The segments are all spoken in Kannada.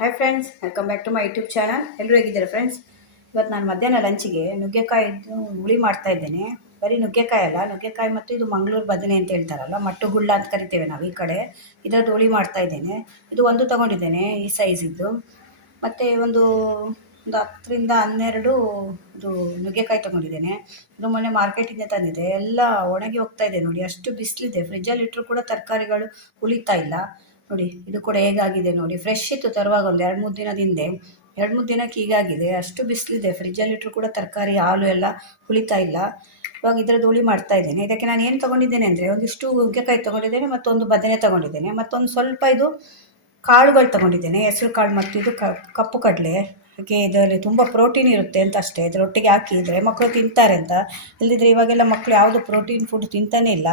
Hi friends, welcome back to my YouTube channel. ಎಲ್ಲರೂ ಹೇಗಿದ್ದಾರೆ ಫ್ರೆಂಡ್ಸ್? ಇವತ್ತು ನಾನು ಮಧ್ಯಾಹ್ನ ಲಂಚಿಗೆ ನುಗ್ಗೆಕಾಯಿದ್ದು ಹುಳಿ ಮಾಡ್ತಾ ಇದ್ದೇನೆ. ಬರೀ ನುಗ್ಗೆಕಾಯಿ ಅಲ್ಲ, ನುಗ್ಗೆಕಾಯಿ ಮತ್ತು ಇದು ಮಂಗಳೂರು ಬದನೆ ಅಂತ ಹೇಳ್ತಾರಲ್ಲ, ಮಟ್ಟುಗುಳ್ಳ ಅಂತ ಕರಿತೇವೆ ನಾವು ಈ ಕಡೆ. ಇದರದ್ದು ಹುಳಿ ಮಾಡ್ತಾ ಇದ್ದೇನೆ. ಇದು ಒಂದು ತೊಗೊಂಡಿದ್ದೇನೆ ಈ ಸೈಜಿದ್ದು. ಮತ್ತು ಒಂದು 10 ರಿಂದ 12 ಇದು ನುಗ್ಗೆಕಾಯಿ ತೊಗೊಂಡಿದ್ದೇನೆ. ಇದು ಮೊನ್ನೆ ಮಾರ್ಕೆಟಿಂದ ತಂದಿದೆ. ಎಲ್ಲ ಒಣಗಿ ಹೋಗ್ತಾ ಇದೆ ನೋಡಿ, ಅಷ್ಟು ಬಿಸಿಲಿದೆ. ಫ್ರಿಜ್ಜಲ್ಲಿ ಇಟ್ಟರು ಕೂಡ ತರಕಾರಿಗಳು ಉಳಿತಾ ಇಲ್ಲ ನೋಡಿ. ಇದು ಕೂಡ ಹೇಗಾಗಿದೆ ನೋಡಿ, ಫ್ರೆಶ್ ಇತ್ತು ತರುವಾಗ ಒಂದು 2-3 ದಿನದ ಹಿಂದೆ. 2-3 ದಿನಕ್ಕೆ ಹೀಗಾಗಿದೆ, ಅಷ್ಟು ಬಿಸಿಲಿದೆ. ಫ್ರಿಜ್ಜಲ್ಲಿ ಇಟ್ಟರು ಕೂಡ ತರಕಾರಿ ಹಾಲು ಎಲ್ಲ ಉಳಿತಾ ಇಲ್ಲ. ಇವಾಗ ಇದರದ್ದು ಹುಳಿ ಮಾಡ್ತಾ ಇದ್ದೇನೆ. ಇದಕ್ಕೆ ನಾನು ಏನು ತೊಗೊಂಡಿದ್ದೇನೆ ಅಂದರೆ, ಒಂದಿಷ್ಟು ನುಗ್ಗೆಕಾಯಿ ತೊಗೊಂಡಿದ್ದೇನೆ, ಮತ್ತೊಂದು ಬದನೆ ತೊಗೊಂಡಿದ್ದೇನೆ, ಮತ್ತೊಂದು ಸ್ವಲ್ಪ ಇದು ಕಾಳುಗಳು ತೊಗೊಂಡಿದ್ದೇನೆ. ಹೆಸರು ಕಾಳು ಮತ್ತು ಇದು ಕಪ್ಪು ಕಡಲೆ. ಹಾಗೆ ಇದರಲ್ಲಿ ತುಂಬ ಪ್ರೋಟೀನ್ ಇರುತ್ತೆ ಅಂತ ಅಷ್ಟೇ. ಇದರೊಟ್ಟಿಗೆ ಹಾಕಿದರೆ ಮಕ್ಕಳು ತಿಂತಾರೆ ಅಂತ. ಇಲ್ಲದಿದ್ದರೆ ಇವಾಗೆಲ್ಲ ಮಕ್ಕಳು ಯಾವುದು ಪ್ರೋಟೀನ್ ಫುಡ್ ತಿಂತಾನೇ ಇಲ್ಲ.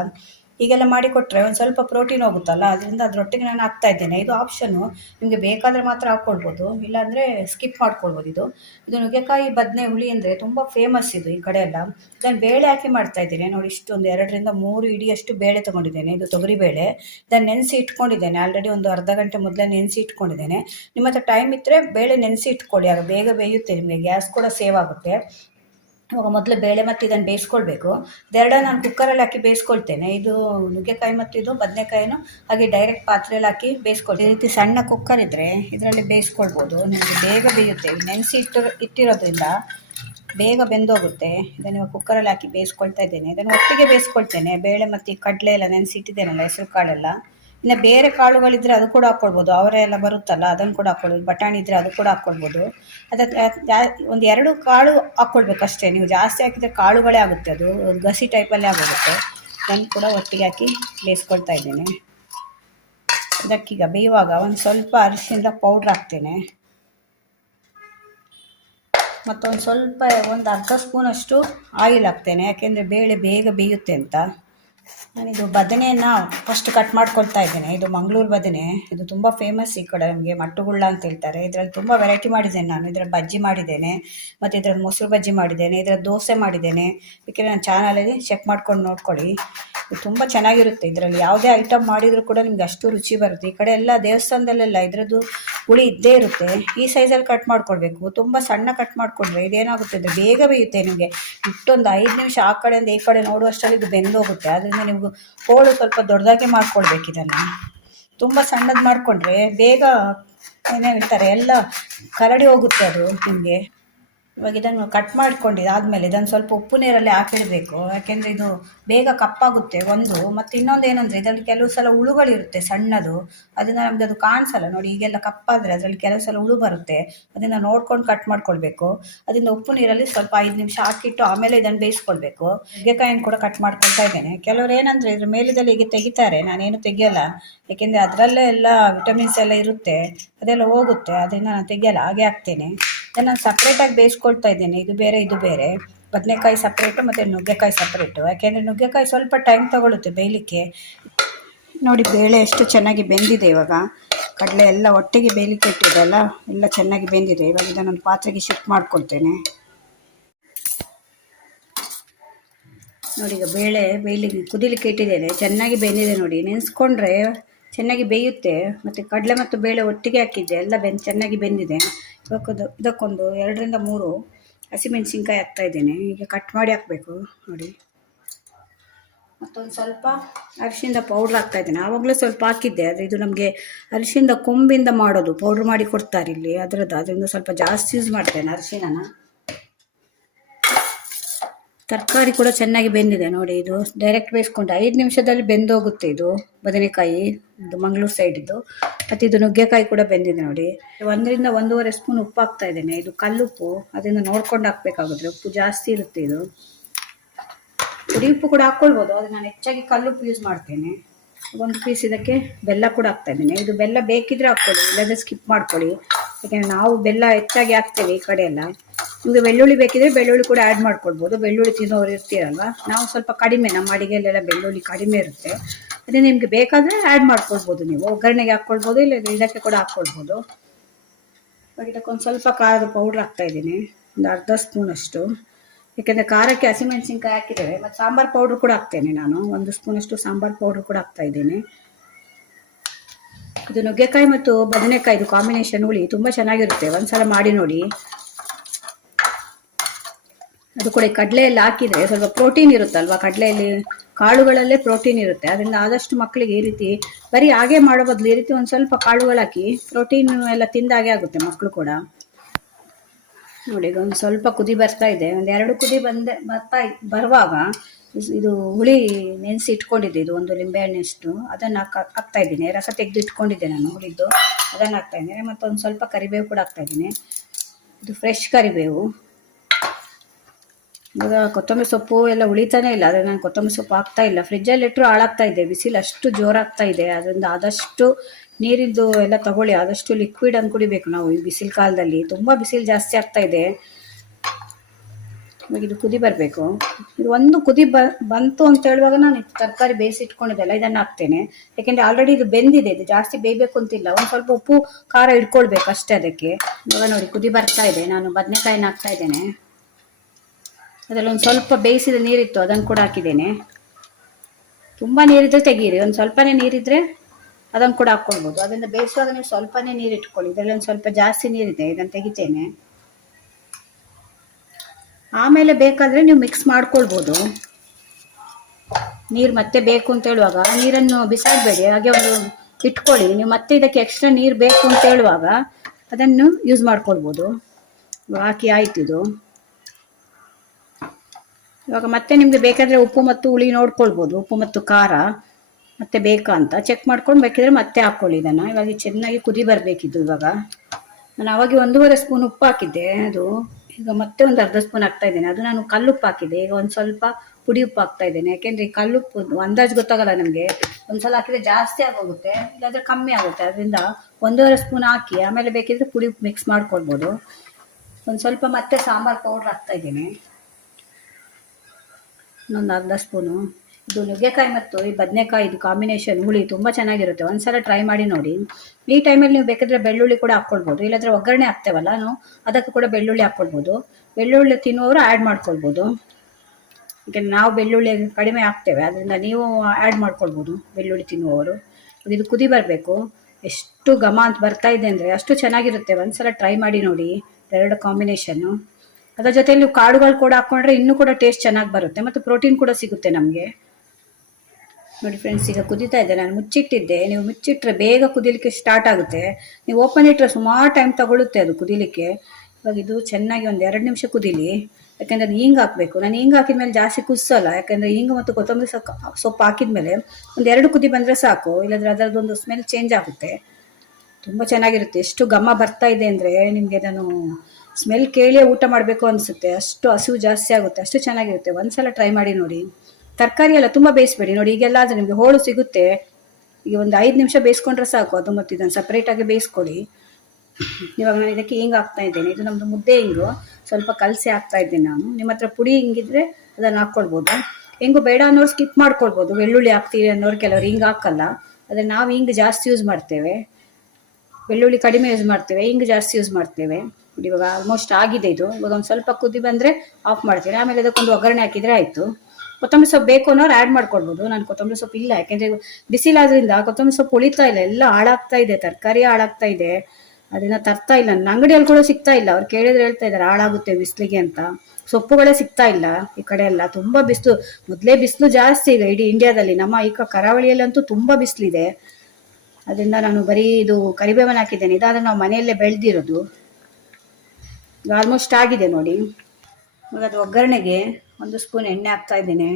ಹೀಗೆಲ್ಲ ಮಾಡಿಕೊಟ್ರೆ ಒಂದು ಸ್ವಲ್ಪ ಪ್ರೋಟೀನ್ ಹೋಗುತ್ತಲ್ಲ, ಅದರಿಂದ ಅದರೊಟ್ಟಿಗೆ ನಾನು ಹಾಕ್ತಾ ಇದ್ದೇನೆ. ಇದು ಆಪ್ಷನ್ನು, ನಿಮಗೆ ಬೇಕಾದರೆ ಮಾತ್ರ ಹಾಕ್ಕೊಳ್ಬೋದು, ಇಲ್ಲಾಂದರೆ ಸ್ಕಿಪ್ ಮಾಡ್ಕೊಳ್ಬೋದು. ಇದು ನುಗ್ಗೆಕಾಯಿ ಬದನೆ ಹುಳಿ ಅಂದರೆ ತುಂಬ ಫೇಮಸ್ ಇದು ಈ ಕಡೆ ಎಲ್ಲ. ಇದನ್ನು ಬೇಳೆ ಹಾಕಿ ಮಾಡ್ತಾ ಇದ್ದೇನೆ ನೋಡಿ. ಇಷ್ಟೊಂದು 2-3 ಇಡಿಯಷ್ಟು ಬೇಳೆ ತೊಗೊಂಡಿದ್ದೇನೆ. ಇದು ತೊಗರಿಬೇಳೆ. ಇದನ್ನು ನೆನೆಸಿ ಇಟ್ಕೊಂಡಿದ್ದೇನೆ ಆಲ್ರೆಡಿ. ಒಂದು ಅರ್ಧ ಗಂಟೆ ಮೊದಲೇ ನೆನೆಸಿ ಇಟ್ಕೊಂಡಿದ್ದೇನೆ. ನಿಮ್ಮ ಹತ್ರ ಟೈಮ್ ಇದ್ದರೆ ಬೇಳೆ ನೆನೆಸಿ ಇಟ್ಕೊಳ್ಳಿ, ಆಗ ಬೇಗ ಬೇಯುತ್ತೆ, ನಿಮಗೆ ಗ್ಯಾಸ್ ಕೂಡ ಸೇವ್ ಆಗುತ್ತೆ. ಇವಾಗ ಮೊದಲು ಬೇಳೆ ಮತ್ತು ಇದನ್ನು ಬೇಯಿಸ್ಕೊಳ್ಬೇಕು. ಇದೆರಡ ನಾನು ಕುಕ್ಕರಲ್ಲಿ ಹಾಕಿ ಬೇಯಿಸ್ಕೊಳ್ತೇನೆ. ಇದು ನುಗ್ಗೆಕಾಯಿ ಮತ್ತು ಇದು ಬದನೆಕಾಯಿನೂ ಹಾಗೆ ಡೈರೆಕ್ಟ್ ಪಾತ್ರೆಯಲ್ಲಿ ಹಾಕಿ ಬೇಯಿಸ್ಕೊಳ್ತೀನಿ. ಈ ರೀತಿ ಸಣ್ಣ ಕುಕ್ಕರ್ ಇದ್ದರೆ ಇದರಲ್ಲಿ ಬೇಯಿಸ್ಕೊಳ್ಬೋದು, ನಿಮಗೆ ಬೇಗ ಬೇಯುತ್ತೆ. ನೆನೆಸಿ ಇಟ್ಟಿರೋದ್ರಿಂದ ಬೇಗ ಬೆಂದೋಗುತ್ತೆ. ಇದನ್ನು ಇವಾಗ ಕುಕ್ಕರಲ್ಲಿ ಹಾಕಿ ಬೇಯಿಸ್ಕೊಳ್ತಾ ಇದ್ದೇನೆ. ಇದನ್ನು ಒಟ್ಟಿಗೆ ಬೇಯಿಸ್ಕೊಳ್ತೇನೆ. ಬೇಳೆ ಮತ್ತು ಈ ಕಡಲೆ ಎಲ್ಲ ನೆನೆಸಿ ಇಟ್ಟಿದ್ದೇನಲ್ಲ, ಹೆಸರು ಕಾಳೆಲ್ಲ. ಇನ್ನು ಬೇರೆ ಕಾಳುಗಳಿದ್ದರೆ ಅದು ಕೂಡ ಹಾಕ್ಕೊಳ್ಬೋದು. ಅವರೆ ಎಲ್ಲ ಬರುತ್ತಲ್ಲ, ಅದನ್ನು ಕೂಡ ಹಾಕ್ಕೊಳ್ಬೋದು. ಬಟಾಣಿ ಇದ್ದರೆ ಅದು ಕೂಡ ಹಾಕ್ಕೊಳ್ಬೋದು. ಅದಕ್ಕೆ ಒಂದು 2 ಕಾಳು ಹಾಕ್ಕೊಳ್ಬೇಕಷ್ಟೇ. ನೀವು ಜಾಸ್ತಿ ಹಾಕಿದರೆ ಕಾಳುಗಳೇ ಆಗುತ್ತೆ, ಅದು ಗಸಿ ಟೈಪಲ್ಲೇ ಆಗೋಗುತ್ತೆ. ಇದನ್ನು ಕೂಡ ಒಟ್ಟಿಗೆ ಹಾಕಿ ಬೇಯಿಸ್ಕೊಳ್ತಾ ಇದ್ದೇನೆ. ಇದಕ್ಕೀಗ ಬೇಯುವಾಗ ಒಂದು ಸ್ವಲ್ಪ ಅರಿಶಿಣದ ಪೌಡ್ರ್ ಹಾಕ್ತೇನೆ, ಮತ್ತೊಂದು ಸ್ವಲ್ಪ ಒಂದು ಅರ್ಧ ಸ್ಪೂನಷ್ಟು ಆಯಿಲ್ ಹಾಕ್ತೇನೆ, ಯಾಕೆಂದರೆ ಬೇಳೆ ಬೇಗ ಬೇಯುತ್ತೆ ಅಂತ. ನಾನಿದು ಬದನೆಯನ್ನು ಫಸ್ಟ್ ಕಟ್ ಮಾಡ್ಕೊಳ್ತಾ ಇದ್ದೇನೆ. ಇದು ಮಂಗಳೂರು ಬದನೆ. ಇದು ತುಂಬ ಫೇಮಸ್ ಈ ಕಡೆ, ನಮಗೆ ಮಟ್ಟುಗುಳ್ಳ ಅಂತ ಹೇಳ್ತಾರೆ. ಇದರಲ್ಲಿ ತುಂಬ ವೆರೈಟಿ ಮಾಡಿದ್ದೇನೆ ನಾನು. ಇದರಲ್ಲಿ ಬಜ್ಜಿ ಮಾಡಿದ್ದೇನೆ, ಮತ್ತು ಇದರಲ್ಲಿ ಮೊಸರು ಬಜ್ಜಿ ಮಾಡಿದ್ದೇನೆ, ಇದರಲ್ಲಿ ದೋಸೆ ಮಾಡಿದ್ದೇನೆ. ಬೇಕಿದ್ರೆ ನನ್ನ ಚಾನಲಲ್ಲಿ ಚೆಕ್ ಮಾಡ್ಕೊಂಡು ನೋಡ್ಕೊಳ್ಳಿ. ಇದು ತುಂಬ ಚೆನ್ನಾಗಿರುತ್ತೆ. ಇದರಲ್ಲಿ ಯಾವುದೇ ಐಟಮ್ ಮಾಡಿದರೂ ಕೂಡ ನಿಮ್ಗೆ ಅಷ್ಟು ರುಚಿ ಬರುತ್ತೆ. ಈ ಕಡೆ ಎಲ್ಲ ದೇವಸ್ಥಾನದಲ್ಲೆಲ್ಲ ಇದರದ್ದು ಹುಳಿ ಇದ್ದೇ ಇರುತ್ತೆ. ಈ ಸೈಜಲ್ಲಿ ಕಟ್ ಮಾಡ್ಕೊಳ್ಬೇಕು. ತುಂಬ ಸಣ್ಣ ಕಟ್ ಮಾಡಿಕೊಂಡ್ರೆ ಇದೇನಾಗುತ್ತೆ ಅಂದರೆ ಬೇಗ ಬೇಯುತ್ತೆ. ನಿಮಗೆ ಇಷ್ಟೊಂದು 5 ನಿಮಿಷ ಆ ಕಡೆಯಿಂದ ಈ ಕಡೆ ನೋಡುವಷ್ಟರಲ್ಲಿ ಇದು ಬೆಂದೋಗುತ್ತೆ. ಅದರಿಂದ ನೀವು ಹೋಳು ಸ್ವಲ್ಪ ದೊಡ್ಡದಾಗಿ ಮಾಡ್ಕೊಳ್ಬೇಕು. ಇದನ್ನು ತುಂಬ ಸಣ್ಣದು ಮಾಡಿಕೊಂಡ್ರೆ ಬೇಗ ಏನೇ ಹೇಳ್ತಾರೆ ಎಲ್ಲ ಕರಡಿ ಹೋಗುತ್ತೆ ಅದು ನಿಮಗೆ. ಇವಾಗ ಇದನ್ನು ಕಟ್ ಮಾಡ್ಕೊಂಡಿದ್ದಾದಮೇಲೆ ಇದನ್ನು ಸ್ವಲ್ಪ ಉಪ್ಪು ನೀರಲ್ಲಿ ಹಾಕಿಡಬೇಕು, ಯಾಕೆಂದರೆ ಇದು ಬೇಗ ಕಪ್ಪಾಗುತ್ತೆ ಒಂದು. ಮತ್ತು ಇನ್ನೊಂದು ಏನಂದರೆ, ಇದರಲ್ಲಿ ಕೆಲವು ಸಲ ಹುಳುಗಳಿರುತ್ತೆ ಸಣ್ಣದು, ಅದನ್ನು ನಮಗೆ ಅದು ಕಾಣಿಸಲ್ಲ ನೋಡಿ. ಈಗೆಲ್ಲ ಕಪ್ಪಾದರೆ ಅದರಲ್ಲಿ ಕೆಲವು ಸಲ ಹುಳು ಬರುತ್ತೆ, ಅದನ್ನು ನೋಡ್ಕೊಂಡು ಕಟ್ ಮಾಡ್ಕೊಳ್ಬೇಕು. ಅದರಿಂದ ಉಪ್ಪು ನೀರಲ್ಲಿ ಸ್ವಲ್ಪ 5 ನಿಮಿಷ ಹಾಕಿಟ್ಟು ಆಮೇಲೆ ಇದನ್ನು ಬೇಯಿಸ್ಕೊಳ್ಬೇಕು. ನುಗ್ಗೆಕಾಯಿನ ಕೂಡ ಕಟ್ ಮಾಡ್ಕೊಳ್ತಾ ಇದ್ದೇನೆ. ಕೆಲವರು ಏನಂದರೆ ಇದ್ರ ಮೇಲಿದಲ್ಲಿ ಹೀಗೆ ತೆಗಿತಾರೆ, ನಾನೇನು ತೆಗಿಯಲ್ಲ, ಯಾಕೆಂದರೆ ಅದರಲ್ಲೇ ಎಲ್ಲ ವಿಟಮಿನ್ಸ್ ಎಲ್ಲ ಇರುತ್ತೆ, ಅದೆಲ್ಲ ಹೋಗುತ್ತೆ. ಅದರಿಂದ ನಾನು ತೆಗಿಯಲ್ಲ, ಹಾಗೆ ಹಾಕ್ತೇನೆ. ನಾನು ಸಪ್ರೇಟಾಗಿ ಬೇಯಿಸ್ಕೊಳ್ತಾ ಇದ್ದೇನೆ. ಇದು ಬೇರೆ ಇದು ಬೇರೆ, ಬದನೆಕಾಯಿ ಸಪ್ರೇಟು ಮತ್ತು ನುಗ್ಗೆಕಾಯಿ ಸಪ್ರೇಟು. ಯಾಕೆಂದರೆ ನುಗ್ಗೆಕಾಯಿ ಸ್ವಲ್ಪ ಟೈಮ್ ತಗೊಳ್ಳುತ್ತೆ ಬೇಯಲಿಕ್ಕೆ. ನೋಡಿ ಬೇಳೆ ಎಷ್ಟು ಚೆನ್ನಾಗಿ ಬೆಂದಿದೆ. ಇವಾಗ ಕಡಲೆ ಎಲ್ಲ ಒಟ್ಟಿಗೆ ಬೇಯಲಿಕ್ಕೆ ಇಟ್ಟಿದ್ದೆಲ್ಲ ಎಲ್ಲ ಚೆನ್ನಾಗಿ ಬೆಂದಿದೆ. ಇವಾಗ ಇದನ್ನೊಂದು ಪಾತ್ರೆಗೆ ಶಿಫ್ಟ್ ಮಾಡ್ಕೊಳ್ತೇನೆ. ನೋಡಿ ಈಗ ಬೇಳೆ ಬೇಯಲಿಕ್ಕೆ ಕುದಿಲಿಕ್ಕೆ ಇಟ್ಟಿದ್ದೇನೆ, ಚೆನ್ನಾಗಿ ಬೆಂದಿದೆ ನೋಡಿ. ನೆನೆಸ್ಕೊಂಡ್ರೆ ಚೆನ್ನಾಗಿ ಬೇಯುತ್ತೆ. ಮತ್ತು ಕಡಲೆ ಮತ್ತು ಬೇಳೆ ಒಟ್ಟಿಗೆ ಹಾಕಿದ್ದೆ, ಎಲ್ಲ ಚೆನ್ನಾಗಿ ಬೆಂದಿದೆ. ಇದಕ್ಕೊಂದು 2-3 ಹಸಿಮೆಣಸಿನ್ಕಾಯಿ ಹಾಕ್ತಾ ಇದ್ದೇನೆ. ಈಗ ಕಟ್ ಮಾಡಿ ಹಾಕಬೇಕು ನೋಡಿ. ಮತ್ತೊಂದು ಸ್ವಲ್ಪ ಅರಿಶಿಣದ ಪೌಡ್ರ್ ಹಾಕ್ತಾ ಇದ್ದೇನೆ. ಆವಾಗಲೇ ಸ್ವಲ್ಪ ಹಾಕಿದ್ದೆ, ಆದರೆ ಇದು ನಮಗೆ ಅರಿಶಿಣದ ಕೊಂಬಿಂದ ಮಾಡೋದು, ಪೌಡ್ರ್ ಮಾಡಿ ಕೊಡ್ತಾರೆ ಇಲ್ಲಿ ಅದರಿಂದ ಸ್ವಲ್ಪ ಜಾಸ್ತಿ ಯೂಸ್ ಮಾಡ್ತೇನೆ ಅರಿಶಿಣನ. ತರಕಾರಿ ಕೂಡ ಚೆನ್ನಾಗಿ ಬೆಂದಿದೆ ನೋಡಿ. ಇದು ಡೈರೆಕ್ಟ್ ಬೇಯಿಸ್ಕೊಂಡು 5 ನಿಮಿಷದಲ್ಲಿ ಬೆಂದೋಗುತ್ತೆ. ಇದು ಬದನೆಕಾಯಿ, ಇದು ಮಂಗಳೂರು ಸೈಡಿದ್ದು. ಮತ್ತು ಇದು ನುಗ್ಗೆಕಾಯಿ ಕೂಡ ಬೆಂದಿದೆ ನೋಡಿ. 1-1.5 ಸ್ಪೂನ್ ಉಪ್ಪು ಹಾಕ್ತಾ ಇದ್ದೇನೆ. ಇದು ಕಲ್ಲುಪ್ಪು, ಅದರಿಂದ ನೋಡ್ಕೊಂಡು ಹಾಕಬೇಕಾಗುತ್ತೆ, ಉಪ್ಪು ಜಾಸ್ತಿ ಇರುತ್ತೆ. ಇದು ಪುಡಿ ಉಪ್ಪು ಕೂಡ ಹಾಕ್ಕೊಳ್ಬೋದು, ಆದರೆ ನಾನು ಹೆಚ್ಚಾಗಿ ಕಲ್ಲುಪ್ಪು ಯೂಸ್ ಮಾಡ್ತೇನೆ. 1 ಪೀಸ್ ಇದಕ್ಕೆ ಬೆಲ್ಲ ಕೂಡ ಹಾಕ್ತಾ ಇದ್ದೇನೆ. ಇದು ಬೆಲ್ಲ ಬೇಕಿದ್ರೆ ಹಾಕ್ಕೊಳ್ಳಿ, ಇಲ್ಲದ್ರೆ ಸ್ಕಿಪ್ ಮಾಡ್ಕೊಳ್ಳಿ, ಯಾಕೆಂದರೆ ನಾವು ಬೆಲ್ಲ ಹೆಚ್ಚಾಗಿ ಹಾಕ್ತೇವೆ ಈ ಕಡೆ ಎಲ್ಲ. ನಿಮಗೆ ಬೆಳ್ಳುಳ್ಳಿ ಬೇಕಿದ್ರೆ ಬೆಳ್ಳುಳ್ಳಿ ಕೂಡ ಆ್ಯಡ್ ಮಾಡ್ಕೊಳ್ಬೋದು. ಬೆಳ್ಳುಳ್ಳಿ ತಿನ್ನೋರು ಇರ್ತೀರಲ್ವ, ನಾವು ಸ್ವಲ್ಪ ಕಡಿಮೆ, ನಮ್ಮ ಅಡಿಗೆಯಲ್ಲೆಲ್ಲ ಬೆಳ್ಳುಳ್ಳಿ ಕಡಿಮೆ ಇರುತ್ತೆ. ಅದೇ ನಿಮಗೆ ಬೇಕಾದರೆ ಆ್ಯಡ್ ಮಾಡ್ಕೊಳ್ಬೋದು. ನೀವು ಒಗ್ಗರಣೆಗೆ ಹಾಕ್ಕೊಳ್ಬೋದು, ಇಲ್ಲ ಇದಕ್ಕೆ ಕೂಡ ಹಾಕ್ಕೊಳ್ಬೋದು. ಇವಾಗ ಇದಕ್ಕೊಂದು ಸ್ವಲ್ಪ ಖಾರದ ಪೌಡ್ರ್ ಹಾಕ್ತಾಯಿದ್ದೀನಿ, ಒಂದು ಅರ್ಧ ಸ್ಪೂನಷ್ಟು. ಯಾಕೆಂದರೆ ಖಾರಕ್ಕೆ ಹಸಿಮೆಣಸಿನ್ಕಾಯಿ ಹಾಕಿದ್ದೇವೆ. ಮತ್ತು ಸಾಂಬಾರು ಪೌಡ್ರ್ ಕೂಡ ಹಾಕ್ತೇನೆ ನಾನು, 1 ಸ್ಪೂನಷ್ಟು ಸಾಂಬಾರು ಪೌಡ್ರ್ ಕೂಡ ಹಾಕ್ತಾಯಿದ್ದೇನೆ. ಇದು ನುಗ್ಗೆಕಾಯಿ ಮತ್ತು ಬದನೆಕಾಯಿದು ಕಾಂಬಿನೇಷನ್ ಹುಳಿ ತುಂಬ ಚೆನ್ನಾಗಿರುತ್ತೆ, ಒಂದ್ಸಲ ಮಾಡಿ ನೋಡಿ. ಅದು ಕೂಡ ಕಡಲೆ ಎಲ್ಲ ಹಾಕಿದ್ರೆ ಸ್ವಲ್ಪ ಪ್ರೋಟೀನ್ ಇರುತ್ತಲ್ವಾ, ಕಡಲೆಯಲ್ಲಿ ಕಾಳುಗಳಲ್ಲೇ ಪ್ರೋಟೀನ್ ಇರುತ್ತೆ. ಅದರಿಂದ ಆದಷ್ಟು ಮಕ್ಕಳಿಗೆ ಈ ರೀತಿ ಬರೀ ಹಾಗೆ ಮಾಡೋ ಬದಲು ಈ ರೀತಿ ಒಂದು ಸ್ವಲ್ಪ ಕಾಳುಗಳು ಹಾಕಿ ಪ್ರೋಟೀನ್ ಎಲ್ಲ ತಿಂದಾಗೆ ಆಗುತ್ತೆ ಮಕ್ಕಳು ಕೂಡ. ನೋಡಿ ಈಗ ಒಂದು ಸ್ವಲ್ಪ ಕುದಿ ಬರ್ತಾ ಇದೆ, ಒಂದು 2 ಕುದಿ ಬರುವಾಗ ಇದು ಹುಳಿ ನೆನೆಸಿ ಇಟ್ಕೊಂಡಿದ್ದೆ, ಇದು ಒಂದು ಲಿಂಬೆಹಣ್ಣಷ್ಟು ಅದನ್ನು ಹಾಕ್ತಾ ಇದ್ದೀನಿ. ರಸ ತೆಗೆದು ಇಟ್ಕೊಂಡಿದ್ದೆ ನಾನು ಹುಳಿದ್ದು, ಅದನ್ನು ಹಾಕ್ತಾ ಇದ್ದೀನಿ. ಮತ್ತೊಂದು ಸ್ವಲ್ಪ ಕರಿಬೇವು ಕೂಡ ಹಾಕ್ತಾ ಇದ್ದೀನಿ, ಇದು ಫ್ರೆಶ್ ಕರಿಬೇವು. ಇವಾಗ ಕೊತ್ತಂಬರಿ ಸೊಪ್ಪು ಎಲ್ಲ ಉಳಿತಾನೆ ಇಲ್ಲ, ಆದರೆ ನಾನು ಕೊತ್ತಂಬರಿ ಸೊಪ್ಪು ಹಾಕ್ತಾ ಇಲ್ಲ. ಫ್ರಿಜ್ಜಲ್ಲಿ ಇಟ್ಟರು ಹಾಳಾಗ್ತಾ ಇದೆ, ಬಿಸಿಲು ಅಷ್ಟು ಜೋರಾಗ್ತಾ ಇದೆ. ಅದರಿಂದ ಆದಷ್ಟು ನೀರಿದ್ದು ಎಲ್ಲ ತಗೊಳ್ಳಿ, ಆದಷ್ಟು ಲಿಕ್ವಿಡ್ ಅನ್ನು ಕುಡಿಬೇಕು ನಾವು ಈ ಬಿಸಿಲು ಕಾಲದಲ್ಲಿ. ತುಂಬ ಬಿಸಿಲು ಜಾಸ್ತಿ ಆಗ್ತಾ ಇದೆ. ಇವಾಗ ಇದು ಕುದಿ ಬರಬೇಕು. ಇದು ಒಂದು ಕುದಿ ಬಂತು ಅಂತ ಹೇಳುವಾಗ ನಾನು ತರಕಾರಿ ಬೇಯಿಸಿ ಇಟ್ಕೊಂಡಿದ್ದೆಲ್ಲ ಇದನ್ನು ಹಾಕ್ತೇನೆ, ಯಾಕೆಂದರೆ ಆಲ್ರೆಡಿ ಇದು ಬೆಂದಿದೆ. ಇದು ಜಾಸ್ತಿ ಬೇಯಬೇಕು ಅಂತಿಲ್ಲ, ಒಂದು ಸ್ವಲ್ಪ ಉಪ್ಪು ಖಾರ ಇಟ್ಕೊಳ್ಬೇಕು ಅಷ್ಟೇ ಅದಕ್ಕೆ. ಇವಾಗ ನೋಡಿ ಕುದಿ ಬರ್ತಾ ಇದೆ, ನಾನು ಬದನೆಕಾಯಿನ ಹಾಕ್ತಾ ಇದ್ದೇನೆ. ಅದರಲ್ಲಿ ಒಂದು ಸ್ವಲ್ಪ ಬೇಯಿಸಿದ ನೀರಿತ್ತು, ಅದನ್ನು ಕೂಡ ಹಾಕಿದ್ದೇನೆ. ತುಂಬ ನೀರಿದ್ರೆ ತೆಗೀರಿ, ಒಂದು ಸ್ವಲ್ಪನೇ ನೀರಿದ್ರೆ ಅದನ್ನು ಕೂಡ ಹಾಕ್ಕೊಳ್ಬೋದು. ಅದರಿಂದ ಬೇಯಿಸುವಾಗ ನೀವು ಸ್ವಲ್ಪನೇ ನೀರು ಇಟ್ಕೊಳ್ಳಿ. ಇದರಲ್ಲಿ ಒಂದು ಸ್ವಲ್ಪ ಜಾಸ್ತಿ ನೀರಿದೆ, ಇದನ್ನು ತೆಗಿತೇನೆ. ಆಮೇಲೆ ಬೇಕಾದರೆ ನೀವು ಮಿಕ್ಸ್ ಮಾಡ್ಕೊಳ್ಬೋದು. ನೀರು ಮತ್ತೆ ಬೇಕು ಅಂತ ಹೇಳುವಾಗ ನೀರನ್ನು ಬಿಸಾಡಬೇಡಿ, ಹಾಗೆ ಒಂದು ಇಟ್ಕೊಳ್ಳಿ. ನೀವು ಮತ್ತೆ ಇದಕ್ಕೆ ಎಕ್ಸ್ಟ್ರಾ ನೀರು ಬೇಕು ಅಂತ ಹೇಳುವಾಗ ಅದನ್ನು ಯೂಸ್ ಮಾಡ್ಕೊಳ್ಬೋದು. ಹಾಕಿ ಆಯ್ತು ಇದು. ಇವಾಗ ಮತ್ತೆ ನಿಮಗೆ ಬೇಕಾದರೆ ಉಪ್ಪು ಮತ್ತು ಹುಳಿ ನೋಡ್ಕೊಳ್ಬೋದು, ಉಪ್ಪು ಮತ್ತು ಖಾರ ಮತ್ತೆ ಬೇಕಾ ಅಂತ ಚೆಕ್ ಮಾಡ್ಕೊಂಡು ಬೇಕಿದ್ರೆ ಮತ್ತೆ ಹಾಕ್ಕೊಳ್ಳಿ ಇದನ್ನು. ಇವಾಗ ಚೆನ್ನಾಗಿ ಕುದಿ ಬರಬೇಕಿದ್ದು. ಇವಾಗ ನಾನು ಅವಾಗ 1.5 ಸ್ಪೂನ್ ಉಪ್ಪು ಹಾಕಿದ್ದೆ, ಅದು ಈಗ ಮತ್ತೆ ಒಂದು ಅರ್ಧ ಸ್ಪೂನ್ ಹಾಕ್ತಾ ಇದ್ದೇನೆ. ಅದು ನಾನು ಕಲ್ಲುಪ್ಪು ಹಾಕಿದ್ದೆ, ಈಗ ಒಂದು ಸ್ವಲ್ಪ ಪುಡಿ ಉಪ್ಪು ಹಾಕ್ತಾ ಇದ್ದೇನೆ. ಯಾಕೆಂದರೆ ಈ ಕಲ್ಲುಪ್ಪು ಅಂದಾಜು ಗೊತ್ತಾಗಲ್ಲ ನಮಗೆ, ಒಂದ್ಸಲ ಹಾಕಿದ್ರೆ ಜಾಸ್ತಿ ಆಗೋಗುತ್ತೆ, ಇಲ್ಲಾಂದರೆ ಕಮ್ಮಿ ಆಗುತ್ತೆ. ಅದರಿಂದ 1.5 ಸ್ಪೂನ್ ಹಾಕಿ ಆಮೇಲೆ ಬೇಕಿದ್ರೆ ಪುಡಿ ಉಪ್ಪು ಮಿಕ್ಸ್ ಮಾಡ್ಕೊಳ್ಬೋದು. ಒಂದು ಸ್ವಲ್ಪ ಮತ್ತೆ ಸಾಂಬಾರು ಪೌಡ್ರ್ ಹಾಕ್ತಾ ಇದ್ದೇನೆ, ಇನ್ನೊಂದು ಅರ್ಧ ಸ್ಪೂನು. ಇದು ನುಗ್ಗೆಕಾಯಿ ಮತ್ತು ಈ ಬದನೆಕಾಯಿ ಇದು ಕಾಂಬಿನೇಷನ್ ಹುಳಿ ತುಂಬ ಚೆನ್ನಾಗಿರುತ್ತೆ, ಒಂದ್ಸಲ ಟ್ರೈ ಮಾಡಿ ನೋಡಿ. ಈ ಟೈಮಲ್ಲಿ ನೀವು ಬೇಕಾದರೆ ಬೆಳ್ಳುಳ್ಳಿ ಕೂಡ ಹಾಕ್ಕೊಳ್ಬೋದು, ಇಲ್ಲಾಂದರೆ ಒಗ್ಗರಣೆ ಹಾಕ್ತೇವಲ್ಲ ನಾವು ಅದಕ್ಕೆ ಕೂಡ ಬೆಳ್ಳುಳ್ಳಿ ಹಾಕ್ಕೊಳ್ಬೋದು. ಬೆಳ್ಳುಳ್ಳಿ ತಿನ್ನುವವರು ಆ್ಯಡ್ ಮಾಡ್ಕೊಳ್ಬೋದು, ಯಾಕೆಂದರೆ ನಾವು ಬೆಳ್ಳುಳ್ಳಿ ಕಡಿಮೆ ಹಾಕ್ತೇವೆ, ಅದರಿಂದ ನೀವು ಆ್ಯಡ್ ಮಾಡ್ಕೊಳ್ಬೋದು ಬೆಳ್ಳುಳ್ಳಿ ತಿನ್ನುವವರು. ಇದು ಕುದಿ ಬರಬೇಕು, ಎಷ್ಟು ಘಮ ಅಂತ ಬರ್ತಾ ಇದೆ ಅಂದರೆ ಅಷ್ಟು ಚೆನ್ನಾಗಿರುತ್ತೆ. ಒಂದ್ಸಲ ಟ್ರೈ ಮಾಡಿ ನೋಡಿ, ಎರಡು ಕಾಂಬಿನೇಷನ್ನು. ಅದರ ಜೊತೆಲಿ ನೀವು ಕಾಳುಗಳು ಕೂಡ ಹಾಕ್ಕೊಂಡ್ರೆ ಇನ್ನೂ ಕೂಡ ಟೇಸ್ಟ್ ಚೆನ್ನಾಗಿ ಬರುತ್ತೆ ಮತ್ತು ಪ್ರೋಟೀನ್ ಕೂಡ ಸಿಗುತ್ತೆ ನಮಗೆ. ನೋಡಿ ಫ್ರೆಂಡ್ಸ್, ಈಗ ಕುದೀತಾ ಇದೆ. ನಾನು ಮುಚ್ಚಿಟ್ಟಿದ್ದೆ, ನೀವು ಮುಚ್ಚಿಟ್ರೆ ಬೇಗ ಕುದಿಲಿಕ್ಕೆ ಸ್ಟಾರ್ಟ್ ಆಗುತ್ತೆ. ನೀವು ಓಪನ್ ಇಟ್ಟರೆ ಸುಮಾರು ಟೈಮ್ ತಗೊಳ್ಳುತ್ತೆ ಅದು ಕುದಿಲಿಕ್ಕೆ. ಇವಾಗ ಇದು ಚೆನ್ನಾಗಿ ಒಂದು 2 ನಿಮಿಷ ಕುದೀಲಿ, ಯಾಕೆಂದರೆ ಅದು ಹಿಂಗೆ ಹಾಕಬೇಕು. ನಾನು ಹಿಂಗೆ ಹಾಕಿದ್ಮೇಲೆ ಜಾಸ್ತಿ ಕುದಿಸಲ್ಲ, ಯಾಕೆಂದರೆ ಹಿಂಗೆ ಮತ್ತು ಕೊತ್ತಂಬರಿ ಸೊಪ್ಪು ಹಾಕಿದ್ಮೇಲೆ ಒಂದು 2 ಕುದಿ ಬಂದರೆ ಸಾಕು, ಇಲ್ಲಾಂದರೆ ಅದರದ್ದೊಂದು ಸ್ಮೆಲ್ ಚೇಂಜ್ ಆಗುತ್ತೆ. ತುಂಬ ಚೆನ್ನಾಗಿರುತ್ತೆ. ಎಷ್ಟು ಘಮ ಬರ್ತಾ ಇದೆ ಅಂದರೆ ನಿಮಗೆ ನಾನು ಸ್ಮೆಲ್ ಕೇಳಿಯೇ ಊಟ ಮಾಡಬೇಕು ಅನಿಸುತ್ತೆ, ಅಷ್ಟು ಹಸಿವು ಜಾಸ್ತಿ ಆಗುತ್ತೆ, ಅಷ್ಟು ಚೆನ್ನಾಗಿರುತ್ತೆ. ಒಂದ್ಸಲ ಟ್ರೈ ಮಾಡಿ ನೋಡಿ. ತರಕಾರಿ ಎಲ್ಲ ತುಂಬ ಬೇಯಿಸಬೇಡಿ ನೋಡಿ, ಈಗೆಲ್ಲ ಆದರೆ ನಿಮಗೆ ಹೋಳು ಸಿಗುತ್ತೆ. ಈಗ ಒಂದು 5 ನಿಮಿಷ ಬೇಯಿಸ್ಕೊಂಡ್ರೆ ಸಾಕು ಅದು, ಮತ್ತು ಇದನ್ನು ಸಪ್ರೇಟಾಗಿ ಬೇಯಿಸ್ಕೊಡಿ. ಇವಾಗ ನಾನು ಇದಕ್ಕೆ ಹಿಂಗೆ ಹಾಕ್ತಾ ಇದ್ದೇನೆ, ಇದು ನಮ್ಮದು ಮುದ್ದೆ ಹಿಂಗು, ಸ್ವಲ್ಪ ಕಲಸಿ ಹಾಕ್ತಾ ಇದ್ದೇನೆ ನಾನು. ನಿಮ್ಮ ಹತ್ರ ಪುಡಿ ಹಿಂಗಿದ್ರೆ ಅದನ್ನು ಹಾಕ್ಕೊಳ್ಬೋದು, ಹೆಂಗು ಬೇಡ ಅನ್ನೋರು ಸ್ಕಿಪ್ ಮಾಡ್ಕೊಳ್ಬೋದು. ಬೆಳ್ಳುಳ್ಳಿ ಹಾಕ್ತೀವಿ ಅನ್ನೋರು ಕೆಲವರು ಹಿಂಗೆ ಹಾಕಲ್ಲ, ಆದರೆ ನಾವು ಹಿಂಗೆ ಜಾಸ್ತಿ ಯೂಸ್ ಮಾಡ್ತೇವೆ, ಬೆಳ್ಳುಳ್ಳಿ ಕಡಿಮೆ ಯೂಸ್ ಮಾಡ್ತೇವೆ, ಹಿಂಗೆ ಜಾಸ್ತಿ ಯೂಸ್ ಮಾಡ್ತೇವೆ. ಇವಾಗ ಆಲ್ಮೋಸ್ಟ್ ಆಗಿದೆ ಇದು. ಇವಾಗ ಒಂದು ಸ್ವಲ್ಪ ಕುದಿ ಬಂದರೆ ಆಫ್ ಮಾಡ್ತೀನಿ, ಆಮೇಲೆ ಅದಕ್ಕೊಂದು ಒಗ್ಗರಣೆ ಹಾಕಿದರೆ ಆಯಿತು. ಕೊತ್ತಂಬರಿ ಸೊಪ್ಪು ಬೇಕು ಅನ್ನೋರು ಆ್ಯಡ್ ಮಾಡ್ಕೊಳ್ಬೋದು. ನಾನು ಕೊತ್ತಂಬರಿ ಸೊಪ್ಪು ಇಲ್ಲ, ಯಾಕೆಂದರೆ ಬಿಸಿಲಾದ್ರಿಂದ ಕೊತ್ತಂಬರಿ ಸೊಪ್ಪು ಉಳಿತಾ ಇಲ್ಲ, ಎಲ್ಲ ಹಾಳಾಗ್ತಾ ಇದೆ, ತರಕಾರಿ ಹಾಳಾಗ್ತಾ ಇದೆ. ಅದನ್ನು ತರ್ತಾ ಇಲ್ಲ, ನನ್ನ ಅಂಗಡಿಯಲ್ಲಿ ಕೂಡ ಸಿಗ್ತಾ ಇಲ್ಲ. ಅವ್ರು ಕೇಳಿದ್ರೆ ಹೇಳ್ತಾ ಇದ್ದಾರೆ ಹಾಳಾಗುತ್ತೆ ಬಿಸಿಲಿಗೆ ಅಂತ. ಸೊಪ್ಪುಗಳೇ ಸಿಗ್ತಾ ಇಲ್ಲ ಈ ಕಡೆ ಎಲ್ಲ, ತುಂಬ ಬಿಸಿಲು. ಮೊದಲೇ ಬಿಸಿಲು ಜಾಸ್ತಿ ಇದೆ ಇಡೀ ಇಂಡಿಯಾದಲ್ಲಿ, ನಮ್ಮ ಈ ಕರಾವಳಿಯಲ್ಲಂತೂ ತುಂಬ ಬಿಸಿಲಿದೆ. ಅದರಿಂದ ನಾನು ಬರೀ ಇದು ಕರಿಬೇವನ್ನು ಹಾಕಿದ್ದೇನೆ, ಇದಾದರೆ ನಾವು ಮನೆಯಲ್ಲೇ ಬೆಳೆದಿರೋದು. ಆಲ್ಮೋಸ್ಟ್ ಆಗಿದೆ ನೋಡಿ. ಇವಾಗ ಅದು ಒಗ್ಗರಣೆಗೆ 1 ಸ್ಪೂನ್ ಎಣ್ಣೆ ಹಾಕ್ತಾ ಇದ್ದೇನೆ.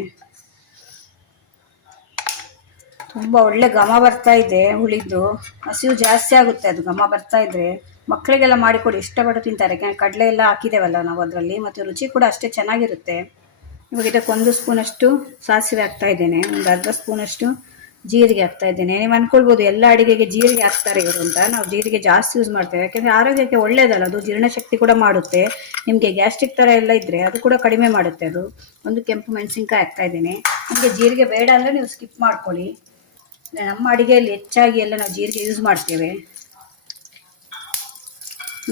ತುಂಬ ಒಳ್ಳೆ ಘಮ ಬರ್ತಾ ಇದೆ ಹುಳಿದು, ಹಸಿವು ಜಾಸ್ತಿ ಆಗುತ್ತೆ ಅದು ಘಮ ಬರ್ತಾ ಇದ್ರೆ. ಮಕ್ಕಳಿಗೆಲ್ಲ ಮಾಡಿಕೊಡಿ, ಇಷ್ಟಪಟ್ಟು ತಿಂತಾರೆ, ಯಾಕೆಂದರೆ ಕಡಲೆ ಎಲ್ಲ ಹಾಕಿದ್ದೇವಲ್ಲ ನಾವು ಅದರಲ್ಲಿ, ಮತ್ತು ರುಚಿ ಕೂಡ ಅಷ್ಟೇ ಚೆನ್ನಾಗಿರುತ್ತೆ. ಇವಾಗ ಇದಕ್ಕೆ 1 ಸ್ಪೂನಷ್ಟು ಸಾಸಿವೆ ಹಾಕ್ತಾ ಇದ್ದೇನೆ, ಒಂದು ಅರ್ಧ ಸ್ಪೂನಷ್ಟು ಜೀರಿಗೆ ಹಾಕ್ತಾ ಇದ್ದೇನೆ. ನೀವು ಅನ್ಕೊಳ್ಬೋದು ಎಲ್ಲ ಅಡಿಗೆಗೆ ಜೀರಿಗೆ ಹಾಕ್ತಾರೆ ಇವರು ಅಂತ, ನಾವು ಜೀರಿಗೆ ಜಾಸ್ತಿ ಯೂಸ್ ಮಾಡ್ತೇವೆ, ಯಾಕೆಂದರೆ ಆರೋಗ್ಯಕ್ಕೆ ಒಳ್ಳೆಯದಲ್ಲ ಅದು, ಜೀರ್ಣಶಕ್ತಿ ಕೂಡ ಮಾಡುತ್ತೆ. ನಿಮಗೆ ಗ್ಯಾಸ್ಟ್ರಿಕ್ ಥರ ಎಲ್ಲ ಇದ್ದರೆ ಅದು ಕೂಡ ಕಡಿಮೆ ಮಾಡುತ್ತೆ ಅದು. ಒಂದು ಕೆಂಪು ಮೆಣಸಿನ್ಕಾಯಿ ಹಾಕ್ತಾ ಇದ್ದೇನೆ. ನಿಮಗೆ ಜೀರಿಗೆ ಬೇಡ ಅಂದರೆ ನೀವು ಸ್ಕಿಪ್ ಮಾಡ್ಕೊಳ್ಳಿ. ನಮ್ಮ ಅಡಿಗೆಯಲ್ಲಿ ಹೆಚ್ಚಾಗಿ ಎಲ್ಲ ನಾವು ಜೀರಿಗೆ ಯೂಸ್ ಮಾಡ್ತೇವೆ.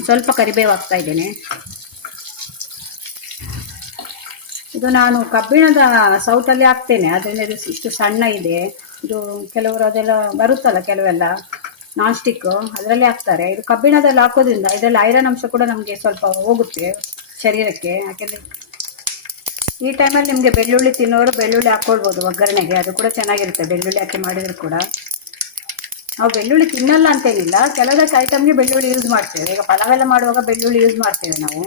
ಸ್ವಲ್ಪ ಕರಿಬೇವು ಹಾಕ್ತಾ ಇದ್ದೇನೆ. ಇದು ನಾನು ಕಬ್ಬಿಣದ ಸೌಟಲ್ಲಿ ಹಾಕ್ತೇನೆ, ಅದರಿಂದ ಇದು ಇಷ್ಟು ಸಣ್ಣ ಇದೆ. ಇದು ಕೆಲವರು ಅದೆಲ್ಲ ಬರುತ್ತಲ್ಲ ಕೆಲವೆಲ್ಲ, ನಾನ್ ಸ್ಟಿಕ್ ಅದರಲ್ಲೇ ಹಾಕ್ತಾರೆ. ಇದು ಕಬ್ಬಿಣದಲ್ಲಿ ಹಾಕೋದ್ರಿಂದ ಇದರಲ್ಲಿ ಐರನ್ ಅಂಶ ಕೂಡ ನಮಗೆ ಸ್ವಲ್ಪ ಹೋಗುತ್ತೆ ಶರೀರಕ್ಕೆ. ಯಾಕೆಂದರೆ ಈ ಟೈಮಲ್ಲಿ ನಿಮಗೆ ಬೆಳ್ಳುಳ್ಳಿ ತಿನ್ನೋರು ಬೆಳ್ಳುಳ್ಳಿ ಹಾಕ್ಕೊಳ್ಬೋದು ಒಗ್ಗರಣೆಗೆ, ಅದು ಕೂಡ ಚೆನ್ನಾಗಿರುತ್ತೆ ಬೆಳ್ಳುಳ್ಳಿ ಹಾಕಿ ಮಾಡಿದ್ರು ಕೂಡ. ನಾವು ಬೆಳ್ಳುಳ್ಳಿ ತಿನ್ನಲ್ಲ ಅಂತೇನಿಲ್ಲ, ಕೆಲವೊಂದಕ್ಕೆ ಐಟಮ್ಗೆ ಬೆಳ್ಳುಳ್ಳಿ ಯೂಸ್ ಮಾಡ್ತೇವೆ. ಈಗ ಪಲಾವೆಲ್ಲ ಮಾಡುವಾಗ ಬೆಳ್ಳುಳ್ಳಿ ಯೂಸ್ ಮಾಡ್ತೇವೆ ನಾವು,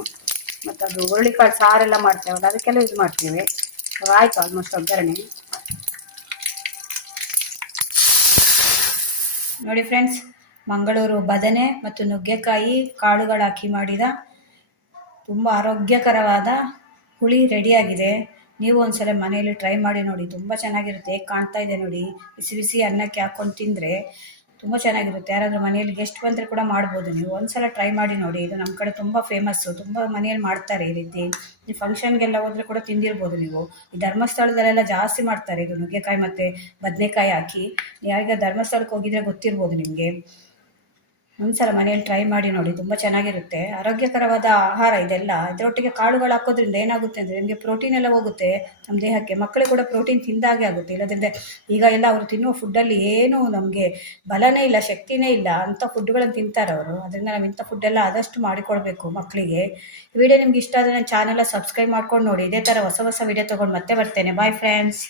ಮತ್ತು ಅದು ಹುರುಳಿಕಾಳು ಸಾರೆಲ್ಲ ಮಾಡ್ತೇವಲ್ಲ ಅದಕ್ಕೆಲ್ಲ ಯೂಸ್ ಮಾಡ್ತೇವೆ. ಆಯಿತು ಆಲ್ಮೋಸ್ಟ್ ಒಗ್ಗರಣೆ ನೋಡಿ ಫ್ರೆಂಡ್ಸ್. ಮಂಗಳೂರು ಬದನೆ ಮತ್ತು ನುಗ್ಗೆಕಾಯಿ ಕಾಳುಗಳು ಹಾಕಿ ಮಾಡಿದ ತುಂಬ ಆರೋಗ್ಯಕರವಾದ ಹುಳಿ ರೆಡಿಯಾಗಿದೆ. ನೀವು ಒಂದ್ಸಲ ಮನೆಯಲ್ಲಿ ಟ್ರೈ ಮಾಡಿ ನೋಡಿ, ತುಂಬ ಚೆನ್ನಾಗಿರುತ್ತೆ. ಹೇಗೆ ಕಾಣ್ತಾ ಇದೆ ನೋಡಿ, ಬಿಸಿ ಬಿಸಿ ಅನ್ನಕ್ಕೆ ಹಾಕ್ಕೊಂಡು ತಿಂದರೆ ತುಂಬ ಚೆನ್ನಾಗಿರುತ್ತೆ. ಯಾರಾದರೂ ಮನೆಯಲ್ಲಿ ಗೆಸ್ಟ್ ಬಂದರೆ ಕೂಡ ಮಾಡ್ಬೋದು. ನೀವು ಒಂದ್ಸಲ ಟ್ರೈ ಮಾಡಿ ನೋಡಿ. ಇದು ನಮ್ಮ ಕಡೆ ತುಂಬ ಫೇಮಸ್ಸು, ತುಂಬ ಮನೆಯಲ್ಲಿ ಮಾಡ್ತಾರೆ ಈ ರೀತಿ. ಈ ಫಂಕ್ಷನ್ಗೆಲ್ಲ ಹೋದರೆ ಕೂಡ ತಿಂದಿರ್ಬೋದು ನೀವು. ಈ ಧರ್ಮಸ್ಥಳದಲ್ಲೆಲ್ಲ ಜಾಸ್ತಿ ಮಾಡ್ತಾರೆ ಇದು ನುಗ್ಗೆಕಾಯಿ ಮತ್ತು ಬದನೆಕಾಯಿ ಹಾಕಿ. ಯಾರೀಗ ಧರ್ಮಸ್ಥಳಕ್ಕೆ ಹೋಗಿದ್ರೆ ಗೊತ್ತಿರ್ಬೋದು ನಿಮಗೆ. ಒಂದ್ಸಲ ಮನೆಯಲ್ಲಿ ಟ್ರೈ ಮಾಡಿ ನೋಡಿ, ತುಂಬ ಚೆನ್ನಾಗಿರುತ್ತೆ. ಆರೋಗ್ಯಕರವಾದ ಆಹಾರ ಇದೆಲ್ಲ. ಇದರೊಟ್ಟಿಗೆ ಕಾಳುಗಳು ಹಾಕೋದ್ರಿಂದ ಏನಾಗುತ್ತೆ ಅಂದರೆ ನಿಮಗೆ ಪ್ರೋಟೀನ್ ಎಲ್ಲ ಹೋಗುತ್ತೆ ನಮ್ಮ ದೇಹಕ್ಕೆ. ಮಕ್ಕಳಿಗೆ ಕೂಡ ಪ್ರೋಟೀನ್ ತಿಂದಾಗೆ ಆಗುತ್ತೆ. ಇಲ್ಲದಿದ್ದರೆ ಈಗ ಎಲ್ಲ ಅವರು ತಿನ್ನುವ ಫುಡ್ಡಲ್ಲಿ ಏನೂ ನಮಗೆ ಬಲನೇ ಇಲ್ಲ, ಶಕ್ತಿನೇ ಇಲ್ಲ, ಅಂಥ ಫುಡ್ಗಳನ್ನು ತಿಂತಾರೆ ಅವರು. ಅದರಿಂದ ನಾವು ಇಂಥ ಫುಡ್ಡೆಲ್ಲ ಆದಷ್ಟು ಮಾಡಿಕೊಡ್ಬೇಕು ಮಕ್ಕಳಿಗೆ. ಈ ವಿಡಿಯೋ ನಿಮ್ಗೆ ಇಷ್ಟ ಆದರೆ ನನ್ನ ಚಾನೆಲ್ ಸಬ್ಸ್ಕ್ರೈಬ್ ಮಾಡ್ಕೊಂಡು ನೋಡಿ. ಇದೇ ಥರ ಹೊಸ ಹೊಸ ವಿಡಿಯೋ ತೊಗೊಂಡು ಮತ್ತೆ ಬರ್ತೇನೆ. Bye friends.